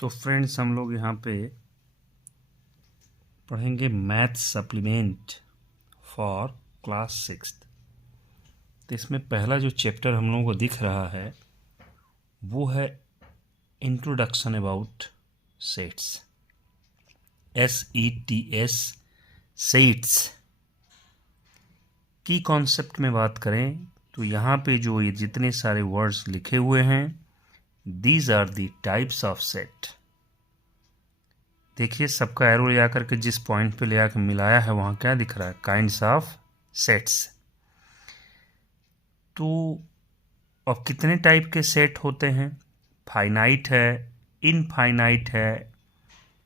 तो फ्रेंड्स हम लोग यहाँ पे पढ़ेंगे मैथ सप्लीमेंट फॉर क्लास 6। तो इसमें पहला जो चैप्टर हम लोगों को दिख रहा है वो है introduction about sets, SETS, sets की कॉन्सेप्ट में बात करें तो यहाँ पे जो ये जितने सारे वर्ड्स लिखे हुए हैं, these are the types of set. देखिए सबका एरो ले आकर के जिस पॉइंट पे ले आकर मिलाया है वहाँ क्या दिख रहा है, काइंड्स ऑफ सेट्स। तो अब कितने टाइप के सेट होते हैं? फाइनाइट है, इनफाइनाइट है,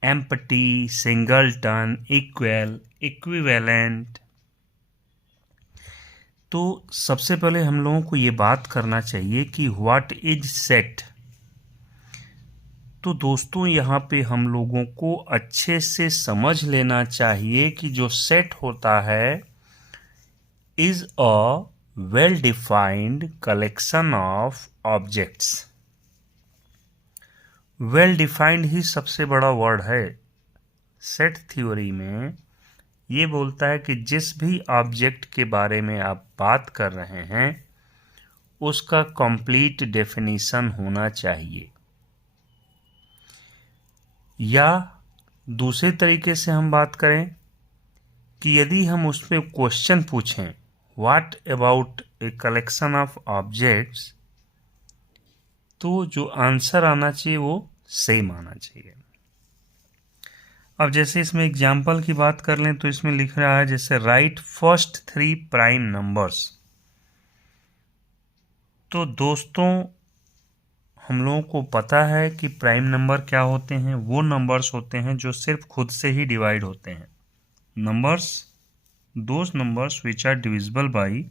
एम्प्टी, सिंगलटन, इक्वल, इक्विवेलेंट। तो सबसे पहले हम लोगों को ये बात करना चाहिए कि व्हाट इज सेट। तो दोस्तों यहाँ पे हम लोगों को अच्छे से समझ लेना चाहिए कि जो सेट होता है is a well defined collection of objects. Well defined ही सबसे बड़ा वर्ड है। सेट थ्योरी में ये बोलता है कि जिस भी ऑब्जेक्ट के बारे में आप बात कर रहे हैं उसका कंप्लीट डेफिनेशन होना चाहिए, या दूसरे तरीके से हम बात करें कि यदि हम उस पर क्वेश्चन पूछें what about a collection of objects, तो जो आंसर आना चाहिए वो सेम आना चाहिए। अब जैसे इसमें एग्जाम्पल की बात कर लें तो इसमें लिख रहा है जैसे राइट फर्स्ट 3 प्राइम नंबर्स। तो दोस्तों हम लोगों को पता है कि प्राइम नंबर क्या होते हैं। वो नंबर्स होते हैं जो सिर्फ खुद से ही डिवाइड होते हैं। Numbers, those numbers which are divisible by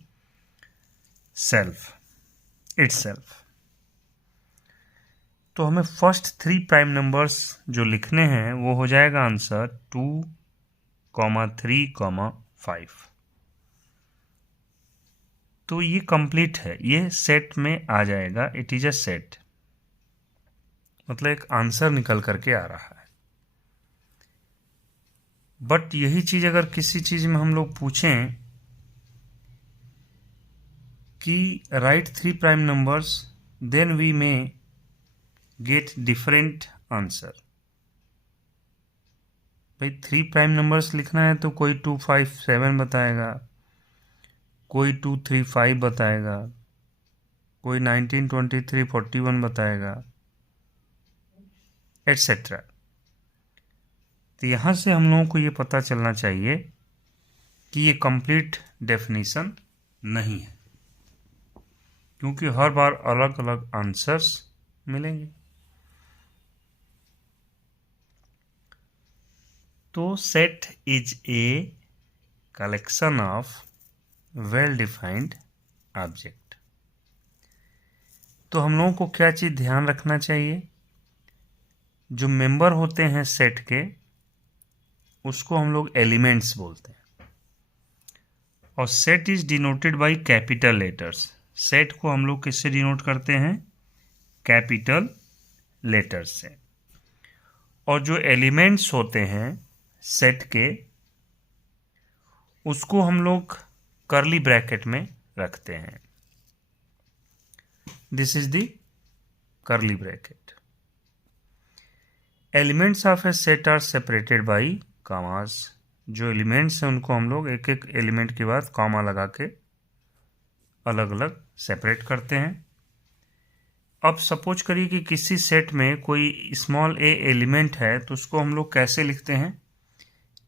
self itself. तो हमें फर्स्ट 3 प्राइम नंबर्स जो लिखने हैं वो हो जाएगा आंसर 2, 3, 5। तो ये कंप्लीट है, ये सेट में आ जाएगा। इट इज अ सेट, मतलब एक आंसर निकल करके आ रहा है। बट यही चीज अगर किसी चीज में हम लोग पूछें कि right 3 prime numbers, then we may get different answer. भाई 3 प्राइम नंबर्स लिखना है तो कोई 2, 5, 7 बताएगा, कोई 2, 3, 5 बताएगा, कोई 19, 23, 41 बताएगा, एटसेट्रा। तो यहाँ से हम लोगों को ये पता चलना चाहिए कि ये कंप्लीट डेफिनेशन नहीं है, क्योंकि हर बार अलग अलग आंसर्स मिलेंगे। तो set is a collection of well defined object. तो हम लोगों को क्या चीज ध्यान रखना चाहिए? जो मेंबर होते हैं सेट के उसको हम लोग एलिमेंट्स बोलते हैं, और set is denoted by capital letters. Set को हम लोग किससे डिनोट करते हैं? कैपिटल लेटर्स से। और जो एलिमेंट्स होते हैं सेट के उसको हम लोग कर्ली ब्रैकेट में रखते हैं। This is the curly bracket. Elements of a set are separated by commas. जो एलिमेंट्स हैं उनको हम लोग एक एक एलिमेंट के बाद कॉमा लगा के अलग अलग सेपरेट करते हैं। अब सपोज करिए कि किसी सेट में कोई स्मॉल ए एलिमेंट है तो उसको हम लोग कैसे लिखते हैं?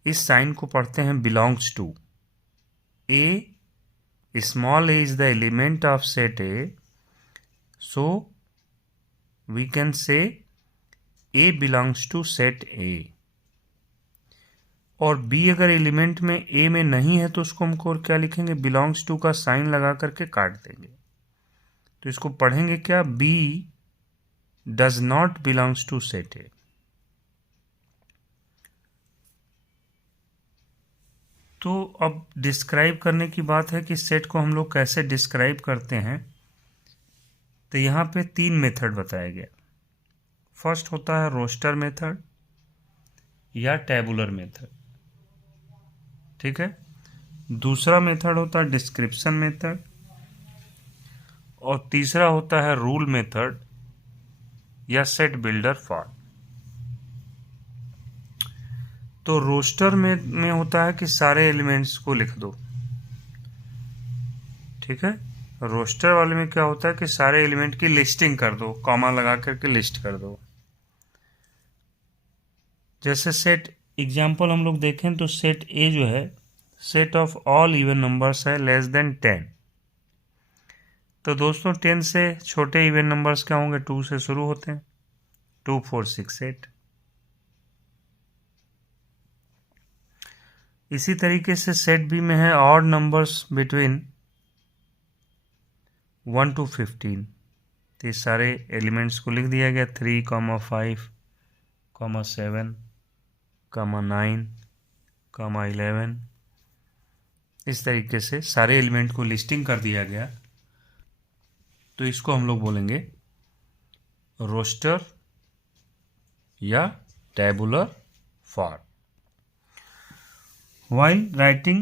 इस साइन को पढ़ते हैं belongs to. A, small a is the element of set A, so we can say A belongs to set A. और बी अगर एलिमेंट में ए में नहीं है तो उसको हमको और क्या लिखेंगे? बिलोंग्स टू का साइन लगा करके काट देंगे। तो इसको पढ़ेंगे क्या? B does not belongs to set A. तो अब डिस्क्राइब करने की बात है कि सेट को हम लोग कैसे डिस्क्राइब करते हैं। तो यहाँ पे 3 मेथड बताया गया। फर्स्ट होता है रोस्टर मेथड या टेबुलर मेथड, ठीक है। दूसरा मेथड होता है डिस्क्रिप्शन मेथड और तीसरा होता है रूल मेथड या सेट बिल्डर फॉर्म। तो रोस्टर में होता है कि सारे एलिमेंट्स को लिख दो, ठीक है। रोस्टर वाले में क्या होता है कि सारे एलिमेंट की लिस्टिंग कर दो, कॉमा लगा करके लिस्ट कर दो। जैसे सेट एग्जांपल हम लोग देखें तो सेट ए जो है, set of all even numbers है लेस देन 10। तो दोस्तों 10 से छोटे इवन नंबर्स क्या होंगे, 2 से शुरू होते हैं, 2 4 6 8। इसी तरीके से सेट बी में है ऑड नंबर्स बिटवीन 1 to 15। तो ये सारे एलिमेंट्स को लिख दिया गया 3, 5, 7, 9, 11। इस तरीके से सारे एलिमेंट को लिस्टिंग कर दिया गया। तो इसको हम लोग बोलेंगे रोस्टर या tabular form. While writing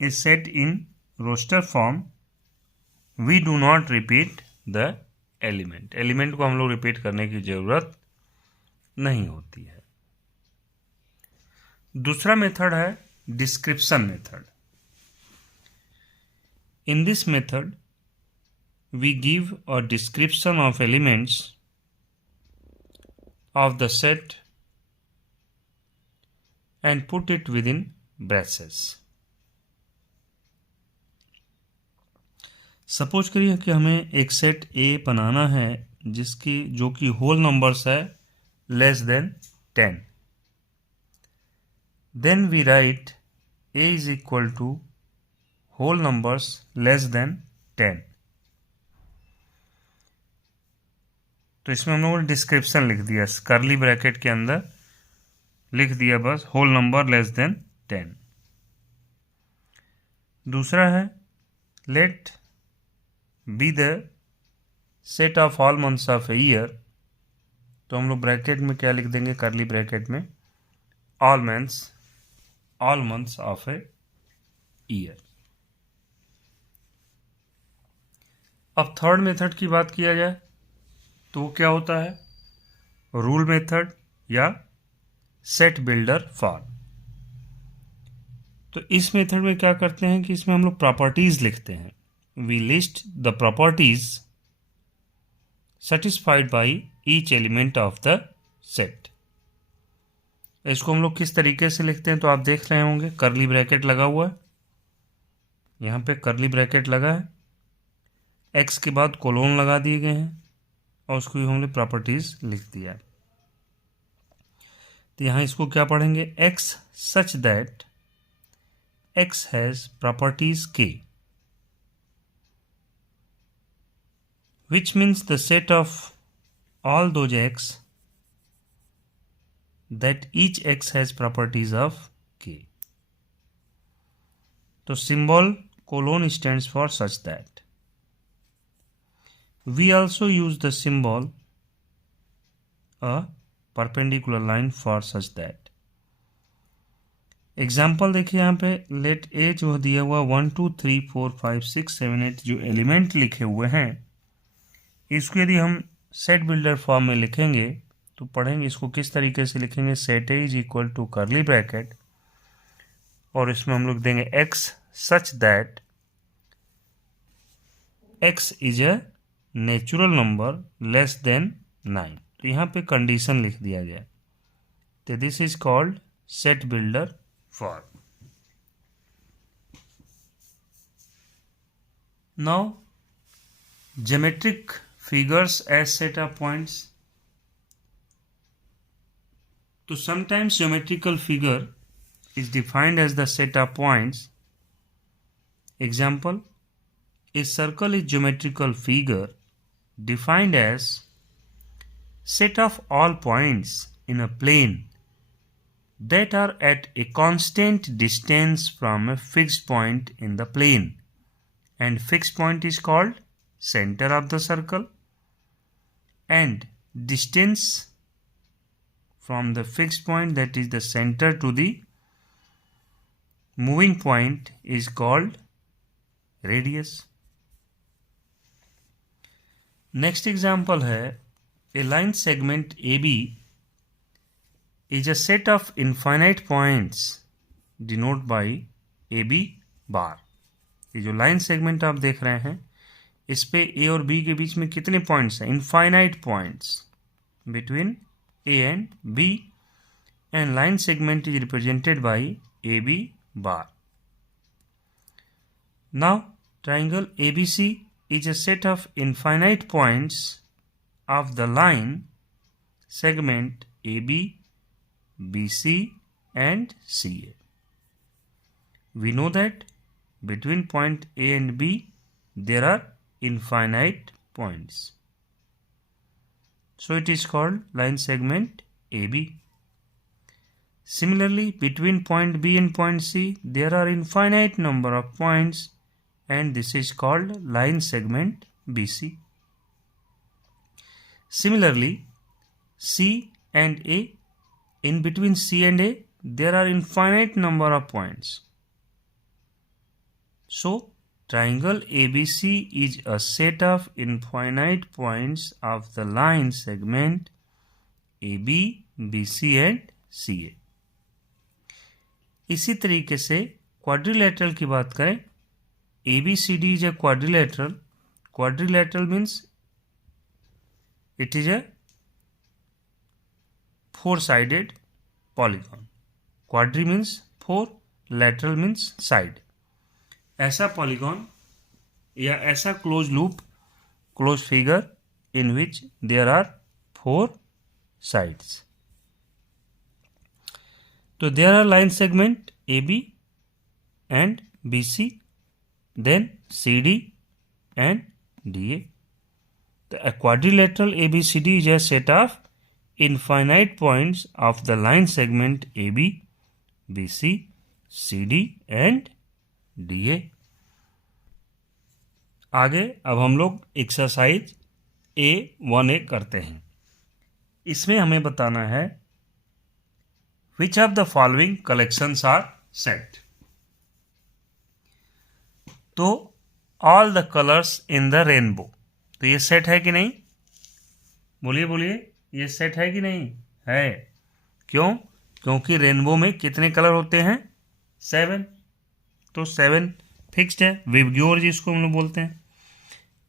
a set in roster form, we do not repeat the element. Element को हम लोग रिपीट करने की जरूरत नहीं होती है। दूसरा मेथड है description method. In this method, we give a description of elements of the set and put it within braces। Suppose करिए कि हमें एक सेट ए बनाना है जो कि होल नंबर्स है less than 10। Then we write A is equal to whole numbers less than 10। तो इसमें हम लोगों ने डिस्क्रिप्शन लिख दिया, कर्ली ब्रैकेट के अंदर लिख दिया बस होल नंबर लेस देन 10। दूसरा है let B the set of all months of a year. तो हम लोग ब्रैकेट में क्या लिख देंगे, कर्ली ब्रैकेट में all months of a year. अब थर्ड मेथड की बात किया जाए तो वो क्या होता है, रूल मेथड या सेट बिल्डर फॉर्म। तो इस मेथड में क्या करते हैं कि इसमें हम लोग प्रॉपर्टीज लिखते हैं। We list the properties satisfied by each element of the set. इसको हम लोग किस तरीके से लिखते हैं तो आप देख रहे होंगे, कर्ली ब्रैकेट लगा हुआ है, यहाँ पे कर्ली ब्रैकेट लगा है, एक्स के बाद कोलोन लगा दिए गए हैं और उसको हमने प्रॉपर्टीज लिख दिया है। तो यहाँ इसको क्या पढ़ेंगे, x such that x has properties के, which means the set of all those x that each x has properties of k। तो symbol colon stands for such that। We also use the symbol a perpendicular line for such that। Example देखिए यहाँ पे late ए जो दिया हुआ 1 2 3 4 5 6 7 8 जो element लिखे हुए हैं, इसको यदि हम सेट बिल्डर फॉर्म में लिखेंगे तो पढ़ेंगे इसको किस तरीके से लिखेंगे। Set A is equal to curly bracket और इसमें हम लोग देंगे x such that x is a natural number less than 9। तो यहाँ पे कंडीशन लिख दिया गया, तो this is called set builder form. Now geometric figures as set of points। तो sometimes geometrical figure is defined as the set of points। Example, a circle is geometrical figure defined as set of all points in a plane that are at a constant distance from a fixed point in the plane, and fixed point is called center of the circle and distance from the fixed point, that is the center, to the moving point is called radius. Next example है, a line segment AB is a set of infinite points denoted by AB bar. ये जो line segment आप देख रहे हैं, इस पे A और B के बीच में कितने पॉइंट्स हैं? Infinite points between A and B, and line segment is represented by AB bar. Now triangle ABC is a set of infinite points of the line segment AB, BC and CA. We know that between point A and B there are infinite points. So it is called line segment AB. Similarly, between point B and point C there are infinite number of points, and this is called line segment BC. Similarly, C and A, in between C and A there are infinite number of points. So triangle ABC is a set of infinite points of the line segment AB, BC and CA. इसी तरीके से quadrilateral की बात करें, ABCD is a quadrilateral. Quadrilateral means it is a four-sided polygon. Quadri means four, lateral means side. ऐसा polygon या ऐसा close loop, close figure in which there are four sides. तो there are line segment AB and BC, then CD and DA. The quadrilateral ABCD is a set of infinite points of the line segment AB, BC, CD and DA. आगे अब हम लोग exercise A1A करते हैं. इसमें हमें बताना है which of the following collections are set. तो all the colors in the rainbow, तो ये सेट है कि नहीं? बोलिए बोलिए, ये सेट है कि नहीं है? क्यों? क्योंकि रेनबो में कितने कलर होते हैं? 7. तो 7 फिक्स्ड है, विबग्योर जिसको हम लोग बोलते हैं.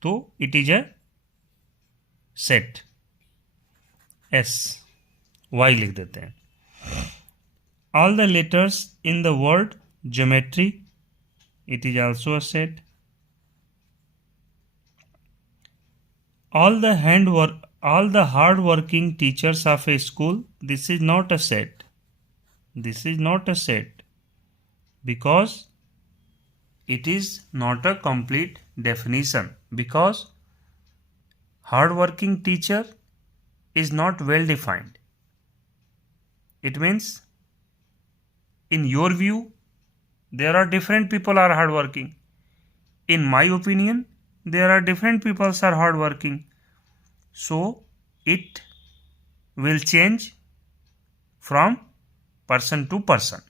तो it is a set. SY लिख देते हैं. All the letters in the word geometry, it is also a set. All the hard working teachers of a school, this is not a set. This is not a set because it is not a complete definition, because hard working teacher is not well defined. It means in your view there are different people are hard working. In my opinion there are different people are hard working. So it will change from person to person.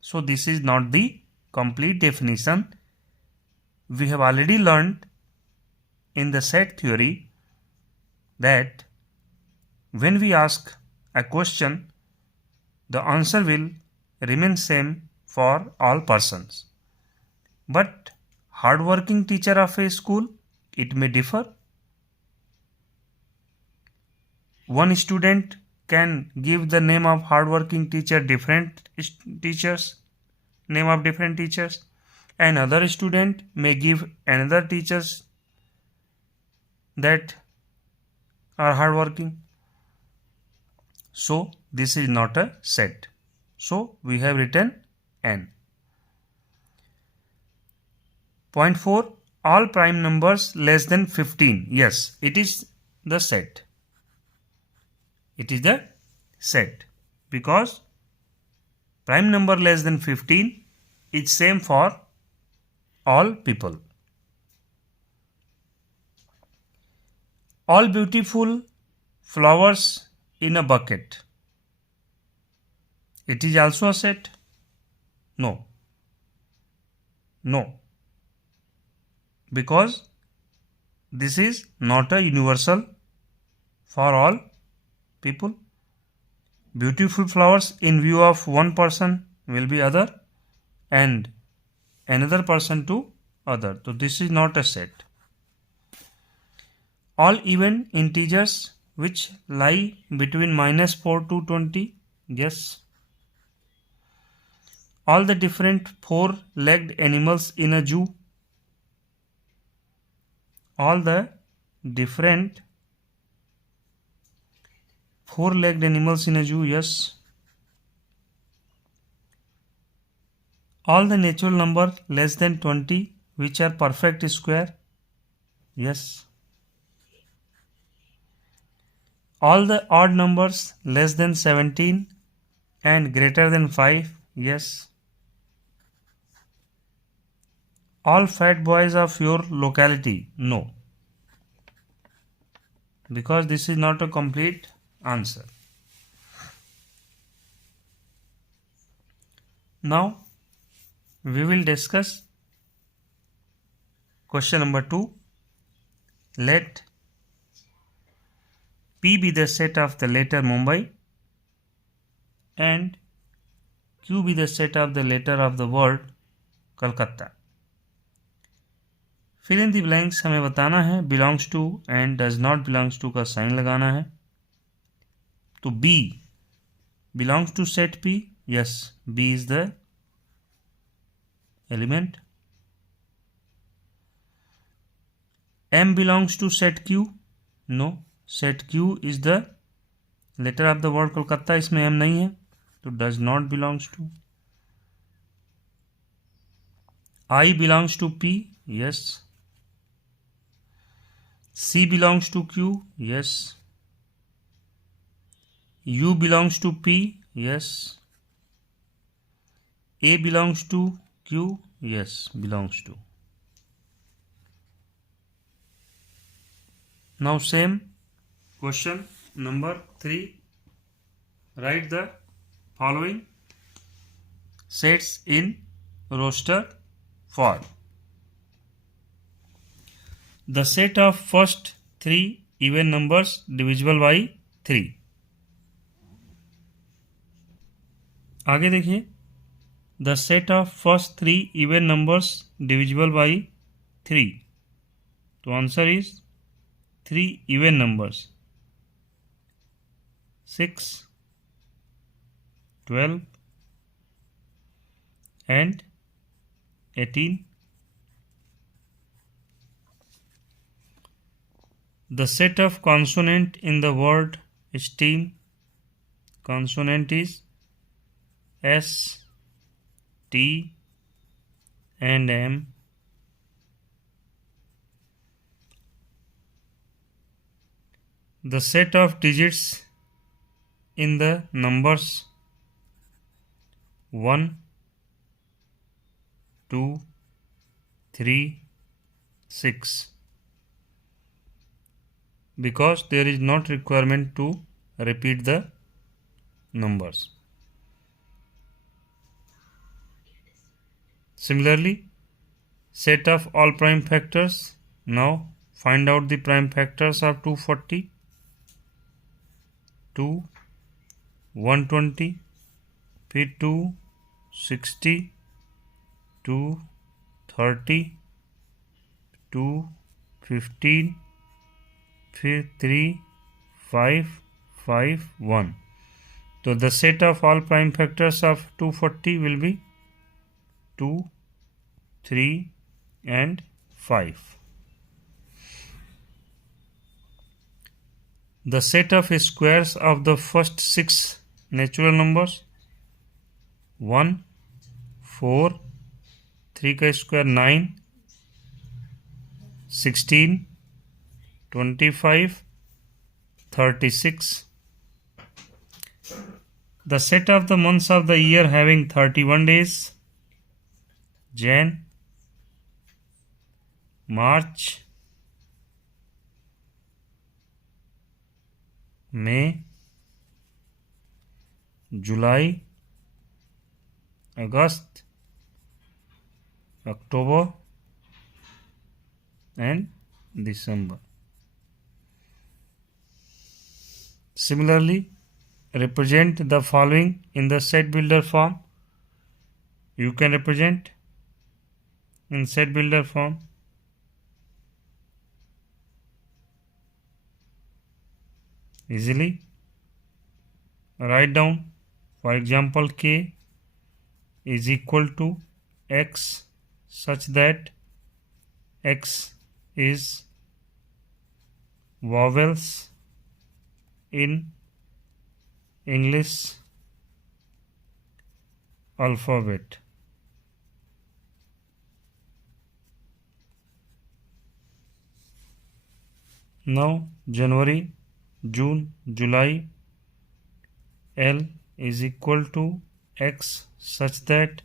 So this is not the complete definition. We have already learned in the set theory that when we ask a question, the answer will remain same for all persons. But hardworking teacher of a school, it may differ. One student can give the name of hardworking teacher, different teachers, name of different teachers, and other student may give another teachers that are hardworking. So this is not a set. So we have written N. Point 4. All prime numbers less than 15. Yes, it is the set. It is the set because prime number less than 15 is same for all people. All beautiful flowers in a bucket. It is also a set? No. No. Because this is not a universal for all people. Beautiful flowers in view of one person will be other and another person to other. So this is not a set. All even integers which lie between -4 to 20. Yes. All the different four-legged animals in a zoo. All the different four-legged animals in a zoo. Yes. All the natural number less than 20 which are perfect square. Yes. All the odd numbers less than 17 and greater than 5. Yes. All fat boys of your locality. No. Because this is not a complete answer. Now we will discuss question number 2. Let P be the set of the letter Mumbai and Q be the set of the letter of the word Kolkata. Fill in the blanks हमें बताना है belongs to and does not belongs to का sign लगाना है. तो B belongs to set P. Yes, B is the element. M belongs to set Q. No, set Q is the letter of the word Kolkata. इसमें M नहीं है तो does not belongs to. I belongs to P. Yes. C belongs to Q. Yes. U belongs to P. Yes. A belongs to Q. Yes, belongs to. Now same question number 3. Write the following sets in roster form. The set of first 3 even numbers divisible by 3. आगे देखिए the set of first 3 even numbers divisible by 3. तो answer is 3 even numbers 6, 12 and 18. The set of consonant in the word steam. Consonant is S, T and M. The set of digits in the numbers 1, 2, 3, 6. Because there is not requirement to repeat the numbers. Similarly, set of all prime factors. Now find out the prime factors of 240. 2, 120, फिर 2, 60, 2, 30, 2, 15, फिर 3, 5, 5, 1. So the set of all prime factors of 240 will be 2, 3 and 5. The set of squares of the first 6 natural numbers 1, 4, 3 का square 9, 16, 25, 36. The set of the months of the year having 31 days Jan, March, May, July August, October and December. Similarly, represent the following in the set builder form. You can represent in set builder form. Easily write down, for example, k is equal to x such that x is vowels in English alphabet. Now January, June, July, L is equal to x such that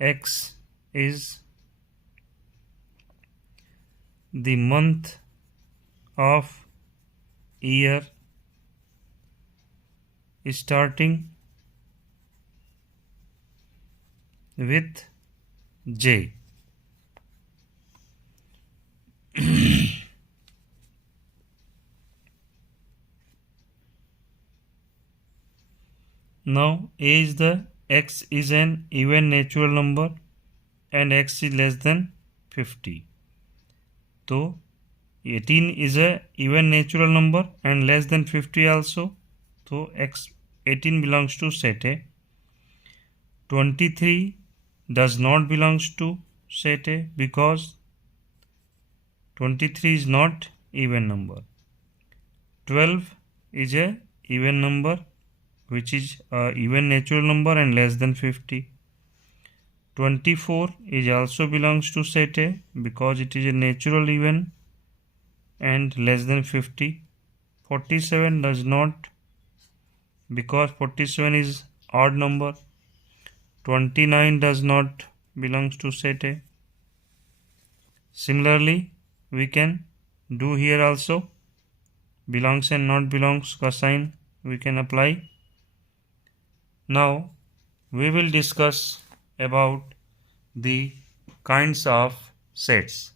x is the month of year starting with J. Now A is the x is an even natural number and x is less than 50. So 18 is a even natural number and less than 50 also. So x 18 belongs to set A. 23 does not belongs to set A because 23 is not even number. 12 is a even number which is a even natural number and less than 50. 24 is also belongs to set A because it is a natural even and less than 50. 47 does not because 47 is odd number. 29 does not belongs to set A. Similarly, we can do here also belongs and not belongs का sign we can apply. Now we will discuss about the kinds of sets.